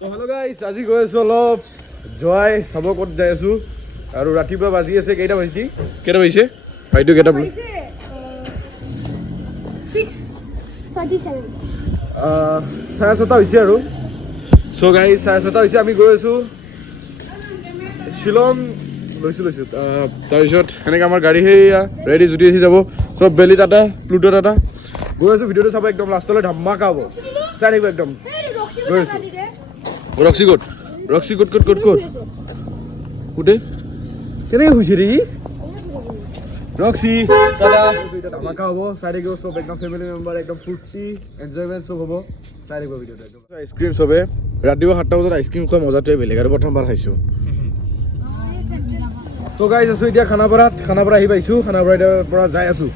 তো হেল্ল' গাইছ, আজি গৈ আছোঁ অলপ জৱাই চাব ক'ত যাই আছোঁ। আৰু ৰাতিপুৱা বাজি আছে কেইটা বাজিছে? ভাইটো কেইটা বোলে? 6:37 হৈছে আৰু। চ' গাইছ 6:30 হৈছে, আমি গৈ আছোঁ শ্বিলং। লৈছোঁ তাৰপিছত সেনেকৈ আমাৰ গাড়ী সেয়া ৰেডি জুতি আহি যাব চব। বেলি টাটা, প্লুটো টাটা। গৈ আছোঁ, ভিডিঅ'টো চাব একদম লাষ্টলৈ, ধামাকা হ'ব, চাই থাকিব একদম। গৈ আছোঁ। ৰক্সি ক'ত কোটে কেনেকৈ শুইছে ৰে ৰক্সি টাটা। ধামাকা হ'ব, চাই থাকিব চব একদম। ফেমিলি মেম্বাৰ একদম ফূৰ্তি এনজয়মেণ্ট চব হ'ব, চাই থাকিব ভিডিঅ'টো একদম। আইচক্ৰীম চবে ৰাতিপুৱা 7টা বজাত আইচক্ৰীম খোৱা মজাটোৱে বেলেগ, আৰু প্ৰথমবাৰ খাইছোঁ। তো গাইজ আছোঁ এতিয়া খানাপাৰাত। খানাপাৰা আহি পাইছোঁ, খানাপাৰাৰ পৰা যাই আছোঁ।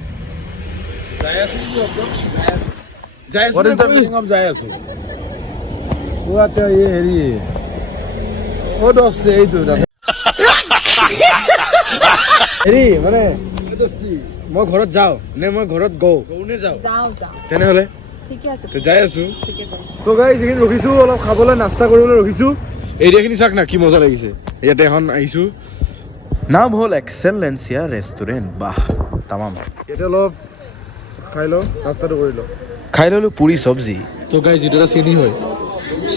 আচ্ছা এই হেৰি হেৰি মানে মই ঘৰত যাওঁ নে মই ঘৰত গওঁ তেনেহ'লে যাই আছোঁ। তো গাইজ এইখিনি ৰখিছোঁ অলপ খাবলৈ, নাস্তা কৰিবলৈ ৰখিছোঁ। এৰিয়াখিনি চাওক না কি মজা লাগিছে। ইয়াতে এখন আহিছোঁ, नाम होल एक्सेलेंसिया रेस्टोरेंट। बाह तमाम ইয়াতে অলপ খাই লওঁ, নাস্তাটো কৰি লওঁ। खाई लो पूरी सब्जी। তো গাইজ যিটো এটা চেনি হয়,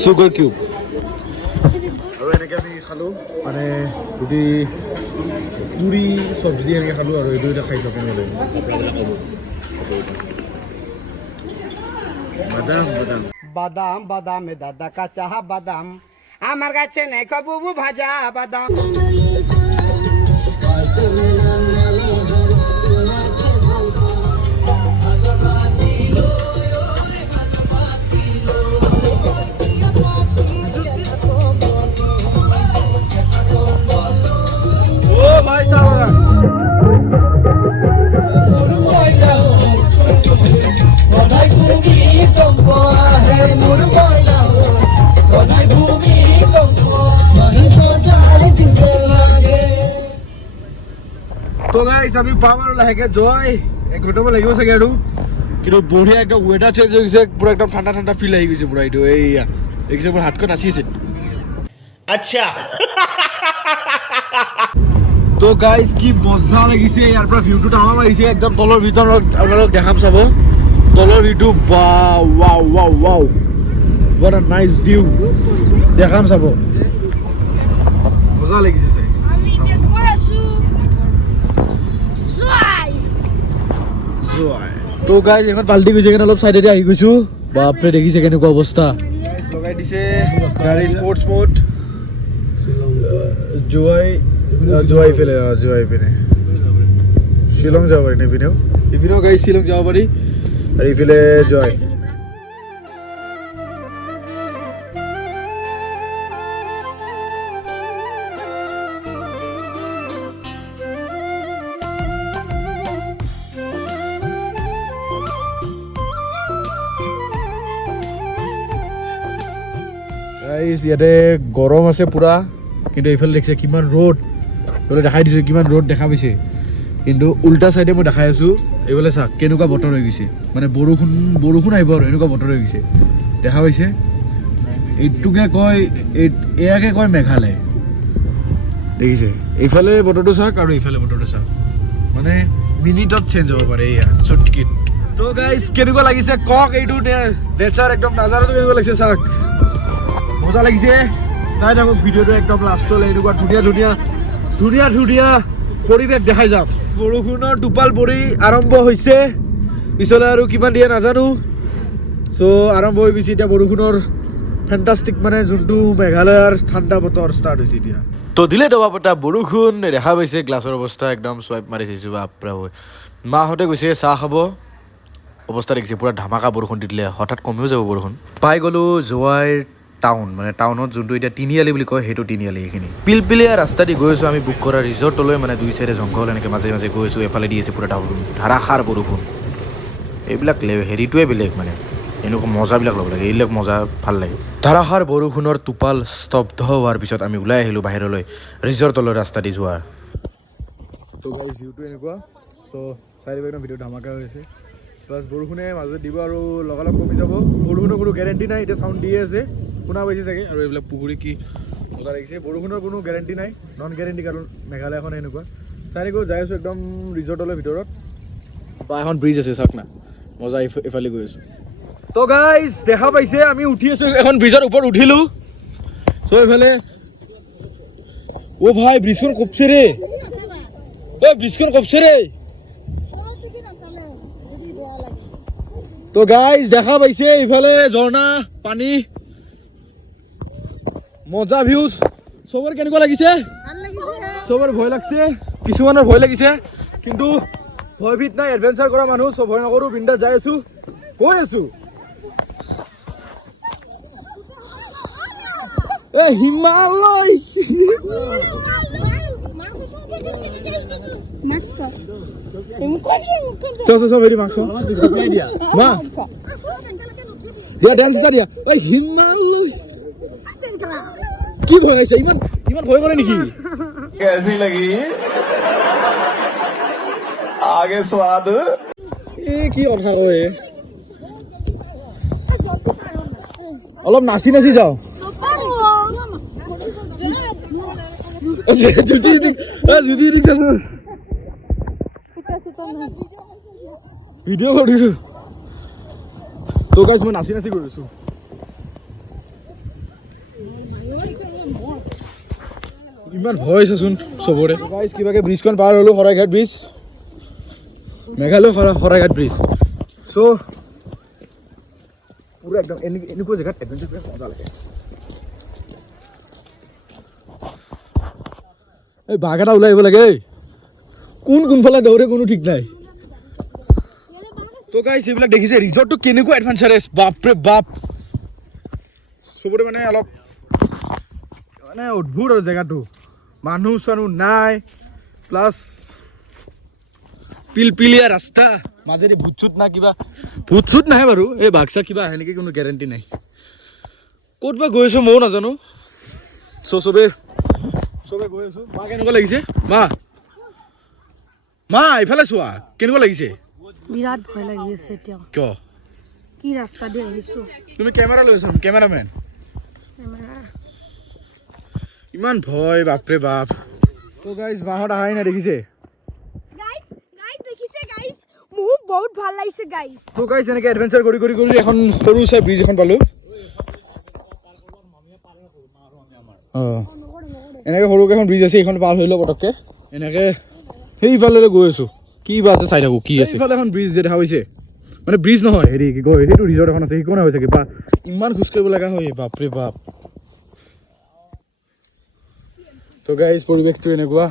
চুগাৰ কিউব। আৰু এনেকৈ আমি খালোঁ, মানে পুৰি চব্জি এনেকৈ খালোঁ। আৰু এইটো এতিয়া খাই চাব নোৱাৰে, বাদাম বাদাম দাদা কাঁচা বাদাম আমার কাছে নেই কবু ভাজা বাদাম। ও ভাই সারা তো গাইস আমি পাম আৰু লাহেকে জয় 1 ঘণ্টামান লাগিব চাগে আৰু। কিন্তু বঢ়িয়া একদম ৱেডাৰ চেঞ্জ হৈ গৈছে, পুৰা একদম ঠাণ্ডা ঠাণ্ডা ফিল আহি গৈছে পুৰা। এইটো এইয়া দেখিছে মোৰ হাতখন নাচি আছে। আচ্ছা তো গাইস কি মজা লাগিছে, ইয়াৰ পৰা ভিউটো তামাম আহিছে একদম তলৰ ভিতৰত। আপোনালোক দেখাম চাব তলৰ ভিউটো। Wow wow wow wow, what a nice view। দেখাম চাব, মজা লাগিছে চাই। আমি এতিয়া গৈ আছোঁ জৱাই। তো গাইজ এখন পাল্টি গৈছে কাৰণে অলপ চাইডেদি আহি গৈছোঁ। বাপৰে দেখিছে কেনেকুৱা অৱস্থা, লগাই দিছে গাড়ী স্পৰ্টছ মোড। জৱাই ইফালে, জৱাই ইপিনে শ্বিলং যাব পাৰি, ইপিনেও গাড়ী শ্বিলং যাব পাৰি, আৰু ইফালে জৱাই। ইয়াতে গৰম আছে পুৰা, কিন্তু এইফালে দেখিছে কিমান ৰ'দ। এইফালে দেখাই দিছোঁ কিমান ৰ'দ দেখা পাইছে, কিন্তু উল্টা চাইডে মই দেখাই আছোঁ। এইফালে চাওক কেনেকুৱা বতৰ হৈ গৈছে, মানে বৰষুণ আহিব আৰু এনেকুৱা বতৰ হৈ গৈছে, দেখা পাইছে। এইটোকে কয়, এয়াকে কয় মেঘালয়। দেখিছে এইফালে বতৰটো চাওক আৰু এইফালে বতৰটো চাওক, মানে মিনিটত চেঞ্জ হ'ব পাৰে এয়া চুটকিত। তো গাইজ কেনেকুৱা লাগিছে কওক, এইটো নেচাৰ একদম নাজাৰাটো কেনেকুৱা লাগিছে চাওক, মজা লাগিছে। চাই থাকক ভিডিঅ'টো একদম লাষ্টলৈ, এনেকুৱা ধুনীয়া ধুনীয়া ধুনীয়া ধুনীয়া পৰিৱেশ দেখাই যাম। বৰষুণৰ টোপাল পৰি আৰম্ভ হৈছে, পিছলৈ আৰু কিমান দিয়ে নাজানো। চ' আৰম্ভ হৈ গৈছে এতিয়া বৰষুণৰ ফেণ্টাষ্টিক, মানে যোনটো মেঘালয়ৰ ঠাণ্ডা বতৰ ষ্টাৰ্ট হৈছে এতিয়া। তো দিলে দবা পটা বৰষুণ দেখা পাইছে, গ্লাছৰ অৱস্থা একদম চুৱাইপ মাৰি চাইছোঁ। বাপৰা হয়, মাহঁতে গৈছে চাহ খাব, অৱস্থা দেখিছে পুৰা ধামাকা বৰষুণ দি দিলে, হঠাৎ কমিও যাব বৰষুণ। পাই গ'লোঁ জৱাইৰ টাউন, মানে টাউনত যোনটো এতিয়া তিনিআলি বুলি কয় সেইটো তিনিআলি। এইখিনি পিলপিলীয়া ৰাস্তা দি গৈ আছোঁ আমি বুক কৰা ৰিজৰ্টলৈ, মানে দুই চাইডে জংঘল এনেকৈ মাজে মাজে গৈ আছোঁ। এফালে দি আছে পুৰা ধাৰাসাৰ বৰষুণ। এইবিলাক হেৰিটোৱে বেলেগ, মানে এনেকুৱা মজাবিলাক ল'ব লাগে, এইবিলাক মজা ভাল লাগে। ধাৰাসাৰ বৰষুণৰ টোপাল স্তব্ধ হোৱাৰ পিছত আমি ওলাই আহিলোঁ বাহিৰলৈ, ৰিজৰ্টলৈ ৰাস্তা দি যোৱাৰ। তো গাইজ ভিউটো এনেকুৱা, চ' চাই দিব একদম ভিডিঅ' ধামাকা হৈ আছে। প্লাছ বৰষুণে মাজত দিব আৰু লগালগ কমি যাব বৰষুণৰ কোনো গেৰেণ্টি নাই এতিয়া চাউণ্ড দিয়ে আছে শুনা পাইছে চাগে আৰু এইবিলাক পুখুৰী কি মজা লাগিছে বৰষুণৰ কোনো গেৰেণ্টি নাই নন গেৰেণ্টি কাৰণ মেঘালয়খন এনেকুৱা চাৰিগৈ যাই আছোঁ একদম ৰিজৰ্টলৈ ভিতৰত বা এখন ব্ৰিজ আছে চাওক না মজা এইফালে গৈ আছোঁ তো গাইজ দেখা পাইছে আমি উঠি আছোঁ এখন ব্ৰিজৰ ওপৰত উঠিলোঁ চ' এইফালে অ' ভাই ব্ৰিজখন কপছে ৰে অ' ব্ৰিজখন কপছে ৰে তো গাইজ দেখা পাইছে এইফালে ঝৰ্ণা পানী মজা ভিউজ চবৰ কেনেকুৱা লাগিছে চবৰ ভয় লাগছে কিছুমানৰ ভয় লাগিছে কিন্তু ভয়ভীত নাই এডভেঞ্চাৰ কৰা মানুহ চব ভয় নকৰোঁ বিন্দাছ যাই আছোঁ গৈ আছোঁ এ হিমালয় হেৰি মাৰ্কছ মা দিয়া ডেন্স এটা দিয়া ঐ হিমালয় কি ভয় আছে ইমান ইমান ভয় কৰে নেকি कैसी लगी आगे स्वाद এই কি কথা কয় অলপ নাচি নাচি যাওঁ ভিডিঅ' কৰিছো তো গাইজ মই নাচি নাচি কৰিছো ইমান ভয় চাচোন চবৰে গাইজ কিবাকে ব্ৰিজখন পাৰ হ'লো শৰাইঘাট ব্ৰিজ মেঘালয় শৰাইঘাট ব্ৰিজ চ' পুৰা একদম এনেকুৱা জেগাত এডভেঞ্চাৰ কৰি মজা লাগে এই বাঘ এটা ওলাই আহিব লাগে কোনফালে দৌৰে কোনো ঠিক নাই তো গাইজ এইবিলাক দেখিছে ৰিজৰ্টটো কেনেকুৱা এডভেঞ্চাৰেছ বাপৰে বাপ চবৰে মানে অলপ মানে অদ্ভুত আৰু জেগাটো মানুহ চানুহ নাই প্লাছ পিলপিলীয়া ৰাস্তা মাজেদি ভূত চুত না কিবা ভূত চুত নাহে বাৰু এই বাঘ চাঘ কিবা আহে নেকি কোনো গেৰেণ্টি নাই ক'ত বা গৈ আছোঁ ময়ো নাজানো চবে গৈ আছোঁ মা কেনেকুৱা লাগিছে মা এইফালে চোৱা কেনেকুৱা লাগিছে বিৰাট ভয় লাগি আছে এতিয়া কিয় কি ৰাস্তা দি আহিছো তুমি কেমেৰা লৈ আছা কেমেৰামেন ইমান ভয় বাপৰে বাপ তো গাইজ মাহঁত আহাই নাই দেখিছে মোৰ বহুত ভাল লাগিছে গাইজ তো গাইজ এনেকৈ এডভেঞ্চাৰ কৰি এখন সৰু চাই ব্ৰিজ এখন পালোঁ অঁ এনেকৈ সৰুকৈ এখন ব্ৰিজ আছে এইখন পাৰ হৈ লওঁ পটককৈ এনেকৈ সেইফালে গৈ আছোঁ কি বা আছে চাই থাকোঁ কি আছে সেইফালে এখন ব্ৰিজ যে দেখা হৈছে মানে ব্ৰিজ নহয় হেৰি কি কয় সেইটো ৰিজৰ্ট এখন আছে সেইখনে হৈ থাকে বা ইমান খোজ কাঢ়িব লগা হয় বাপৰে বাপ তো গাইজ পৰিৱেশটো এনেকুৱা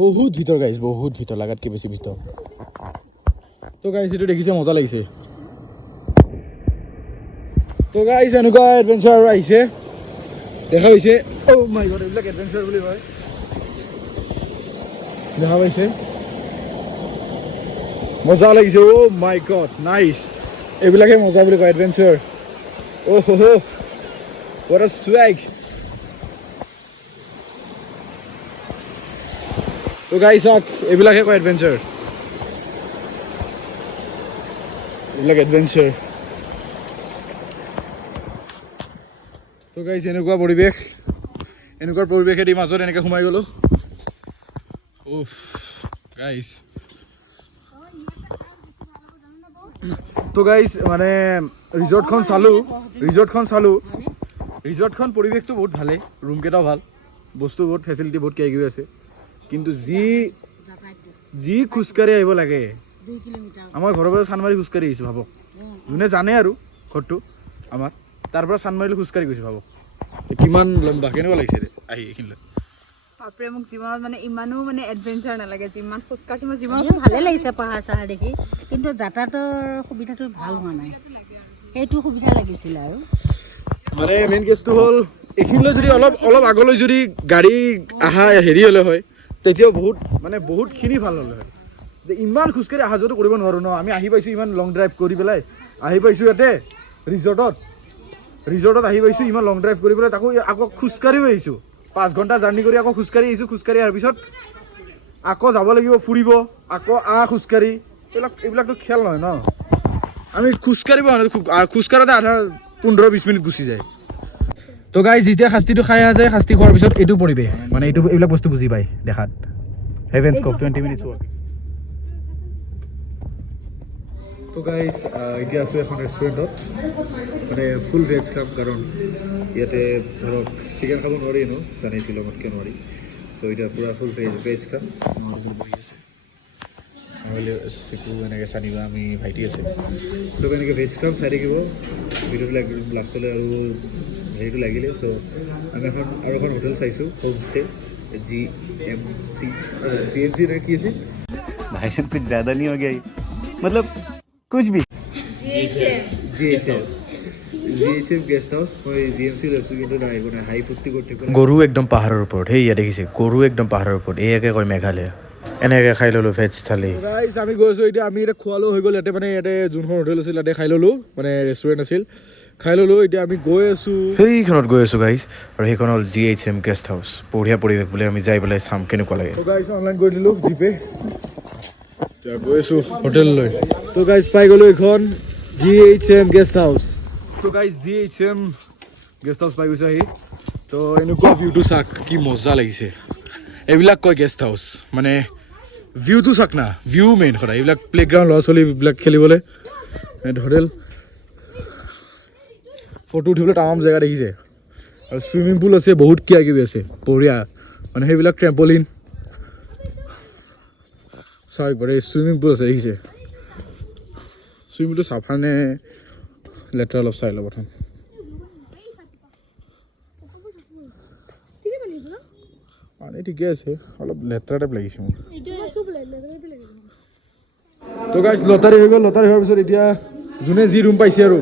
বহুত ভিতৰ গাইজ বহুত ভিতৰ লাগাতকৈ বেছি ভিতৰ তো গাইজ এইটো দেখিছে মজা লাগিছে তো গাইজ এনেকুৱা এডভেঞ্চাৰ আৰু আহিছে দেখা পাইছে অ' মাই গড এইবিলাক এডভেঞ্চাৰ বুলি কয় দেখা পাইছে মজা লাগিছে অ' মাই গড নাইচ এইবিলাকে মজা বুলি কয় এডভেঞ্চাৰ অ' হো what a swag তো গাইজ চাওক এইবিলাকে কয় এডভেঞ্চাৰ এইবিলাক এডভেঞ্চাৰ তো গাইজ এনেকুৱা পৰিৱেশেদি মাজত এনেকৈ সোমাই গ'লোঁ উফ গাইজ তো গাইজ মানে ৰিজৰ্টখন চালোঁ পৰিৱেশটো বহুত ভালেই ৰুমকেইটাও ভাল বস্তু বহুত ফেচিলিটি বহুত কিবা আছে কিন্তু যি খোজকাঢ়ি আহিব লাগে আমাৰ ঘৰৰ পৰা চানমাৰি খোজকাঢ়ি আহিছোঁ ভাবক যোনে জানে আৰু ঘৰটো আমাৰ তাৰ পৰা চানমাৰিলৈ খোজকাঢ়ি গৈছোঁ ভাবক কিমান লম্বা কেনেকুৱা লাগিছে আহি এইখিনিলৈ বাপৰে মোক জীৱনত মানে ইমানো মানে এডভেঞ্চাৰ নালাগে যিমান খোজকাঢ়ি মই জীৱনত ভালে লাগিছে পাহাৰ চাহাৰ দেখি কিন্তু যাতায়াতৰ সুবিধাটো ভাল হোৱা নাই সেইটো সুবিধা লাগিছিলে আৰু মানে মেইন কেছটো হ'ল এইখিনিলৈ যদি অলপ আগলৈ যদি গাড়ী আহা হেৰি হ'লে হয় তেতিয়াও বহুতখিনি ভাল হ'লে হয় যে ইমান খোজকাঢ়ি অহা যোৱাটো কৰিব নোৱাৰোঁ ন আমি আহি পাইছোঁ ইমান লং ড্ৰাইভ কৰি পেলাই আহি পাইছোঁ ইয়াতে ৰিজৰ্টত আহি পাইছোঁ ইমান লং ড্ৰাইভ কৰি পেলাই তাকো আকৌ খোজকাঢ়িও আহিছোঁ 5 ঘণ্টা জাৰ্ণি কৰি আকৌ খোজকাঢ়ি আহিছোঁ খোজকাঢ়ি অহাৰ পিছত আকৌ যাব লাগিব ফুৰিব আকৌ খোজকাঢ়ি এইবিলাকতো খেল নহয় ন আমি খোজকাঢ়িব খোজকাঢ়োতে আধা 15-20 মিনিট গুচি যায় তো গাইজ যেতিয়া শাস্তিটো খাই আহা যায় শাস্তি খোৱাৰ পিছত এইটো পৰিৱেশ মানে এইবিলাক বস্তু বুজি পায় দেখাত হেভেন স্কোপ 20 মিনিটছ ৱাক তো গাইজ এতিয়া আছোঁ এখন ৰেষ্টুৰেণ্টত মানে ফুল ভেজ খাম কাৰণ ইয়াতে ধৰক চিকেন খাব নোৱাৰি ন জানেই শ্বিলঙতকৈ নোৱাৰি চ' এতিয়া পূৰা ফুল ভেজ খাম বহি আছে চিকু এনেকৈ চানিবা আমি ভাইটি আছে চব এনেকৈ ভেজ খাম চাই থাকিব ভিডিঅ'টো লাষ্টলৈ আৰু হেৰিটো লাগিলে চ' আমি আৰু এখন হোটেল চাইছোঁ হোম ষ্টে GMC নে কি আছিল भाई साहब कुछ ज्यादा नहीं हो गया ये? मतलब कुछ भी GHM গেষ্ট হাউচ মই GMC লৈছোঁ কিন্তু নাই একো নাই হাই ফূৰ্তি কৰি থাকিব গৰু একদম পাহাৰৰ ওপৰত সেয়া দেখিছে গৰু একদম পাহাৰৰ ওপৰত এয়াকে কয় মেঘালয় এনেকৈ খাই ল'লোঁ ভেজ থালি গাইজ আমি গৈছোঁ এতিয়া আমি এতিয়া খোৱালো হৈ গ'ল ইয়াতে মানে ইয়াতে যোনখন হোটেল আছিল তাতে খাই ল'লোঁ মানে ৰেষ্টুৰেণ্ট আছিল খাই ল'লোঁ এতিয়া আমি গৈ আছোঁ সেইখনত গৈ আছোঁ গাইজ আৰু সেইখন হ'ল GHM গেষ্ট হাউচ বঢ়িয়া পৰিৱেশ বুলি আমি যাই পেলাই চাম কেনেকুৱা লাগে গাইজ অনলাইন কৰি দিলোঁ জিপে এতিয়া গৈ আছোঁ হোটেললৈ তো গাইজ পাই গ'লোঁ এইখন GHM গেষ্ট হাউচ তো গাইজ GHM গেষ্ট হাউচ পাই গৈছোঁ আহি তো এনেকুৱা ভিউটো চাক কি মজা লাগিছে এইবিলাক কয় গেষ্ট হাউচ মানে ভিউটো চাক না ভিউ মেইন সদায় এইবিলাক প্লেগ্ৰাউণ্ড ল'ৰা ছোৱালীবিলাক খেলিবলৈ হোটেল ফটো উঠিবলৈ তামাম জেগা দেখিছে আৰু চুইমিং পুল আছে বহুত কিবা কিবি আছে বঢ়িয়া মানে সেইবিলাক ট্ৰেম্পলিন চাওক একবাৰ এই চুইমিং পুল আছে দেখিছে চুইমিং পুলটো চাফা নে লেতেৰা অলপ চাই লওঁ প্ৰথম পানী ঠিকে আছে অলপ লেতেৰা টাইপ লাগিছে মোৰ তো গাইজ লটাৰী হৈ গ'ল লটাৰী হোৱাৰ পিছত এতিয়া যোনে যি ৰুম পাইছে আৰু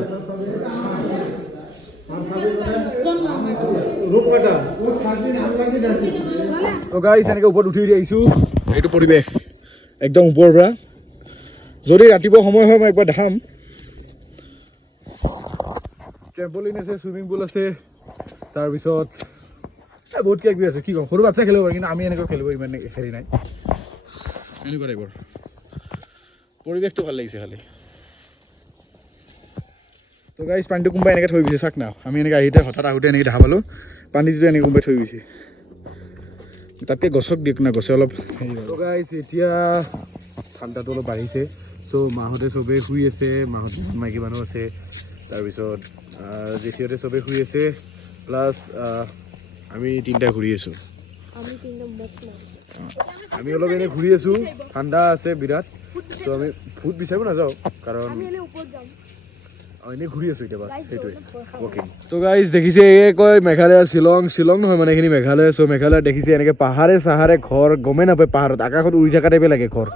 তো গাইজ এনেকৈ ওপৰত উঠি আহিছোঁ এইটো পৰিৱেশ একদম ওপৰৰ পৰা যদি ৰাতিপুৱা সময় হয় মই একবাৰ দেখাম ট্ৰেম্পলিন আছে চুইমিং পুল আছে তাৰপিছত বহুত কিবা কিবি আছে কি ক'ম সৰু বাচ্ছা খেলিব পাৰে কিন্তু আমি এনেকৈ খেলিব ইমান হেৰি নাই এনেকুৱা টাইপৰ পৰিৱেশটো ভাল লাগিছে খালি তো গাইজ পানীটো কোনোবাই এনেকৈ থৈ গৈছে চাক না আমি এনেকৈ আহিতে হঠাৎ আহোঁতে এনেকৈ দেখা পালোঁ পানীটো এনেকৈ কোনোবাই থৈ গৈছে তাতকৈ গছক দিয়ক না গছে অলপ হেৰি তো গাইজ এতিয়া ঠাণ্ডাটো অলপ বাঢ়িছে চ' মাহঁতে চবেই শুই আছে মাহঁতে মাইকী মানুহ আছে তাৰপিছত জেঠিহঁতে চবেই শুই আছে প্লাছ আমি তিনিটা ঘূৰি আছোঁ আমি অলপ এনেই ঘূৰি আছোঁ ঠাণ্ডা আছে বিৰাট ত' আমি ভূত বিচাৰিব নাযাওঁ কাৰণ এনেই ঘূৰি আছোঁ এতিয়া বাছ সেইটোৱে ৱাকিং তো গাইজ দেখিছে এই কয় মেঘালয় শ্বিলং নহয় মানে এইখিনি মেঘালয় চ' মেঘালয় দেখিছে এনেকৈ পাহাৰে চাহাৰে ঘৰ গমেই নাপায় পাহাৰত আকাশত উৰি থকা টাইপে লাগে ঘৰ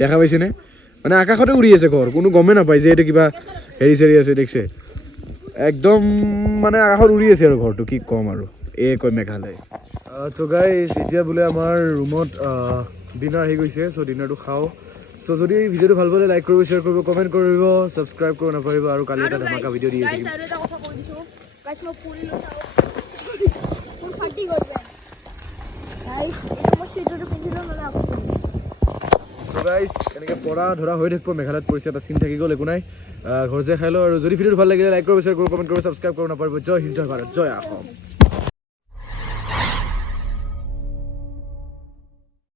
দেখা পাইছেনে মানে আকাশতে উৰি আছে ঘৰ কোনো গমেই নাপায় যে এইটো কিবা হেৰি চেৰি আছে দেখিছে একদম মানে আকাশত উৰি আছে আৰু ঘৰটো কি ক'ম আৰু এই কয় মেঘালয় তো গাইজ এতিয়া বোলে আমাৰ ৰুমত ডিনাৰ আহি গৈছে চ' ডিনাৰটো খাওঁ চ' যদি ভিডিঅ'টো ভাল পালে লাইক কৰিব শ্বেয়াৰ কৰিব কমেণ্ট কৰিব ছাবস্ক্ৰাইব কৰিব নাপাহৰিব আৰু কালি এটা ধমাকা ভিডিঅ' দি থাকিম চ' গাইজ এনেকৈ পৰা ধৰা হৈ থাকিব মেঘালয়ত পৰিছে এটা চিন থাকি গ'ল একো নাই ঘৰ যে খাই লওঁ আৰু যদি ভিডিঅ'টো ভাল লাগিলে লাইক কৰিব শ্বেয়াৰ কৰিব কমেণ্ট কৰিব ছাবস্ক্ৰাইব কৰিব নাপাহৰিব জয় হিন্দ জয় ভাৰত জয় অসম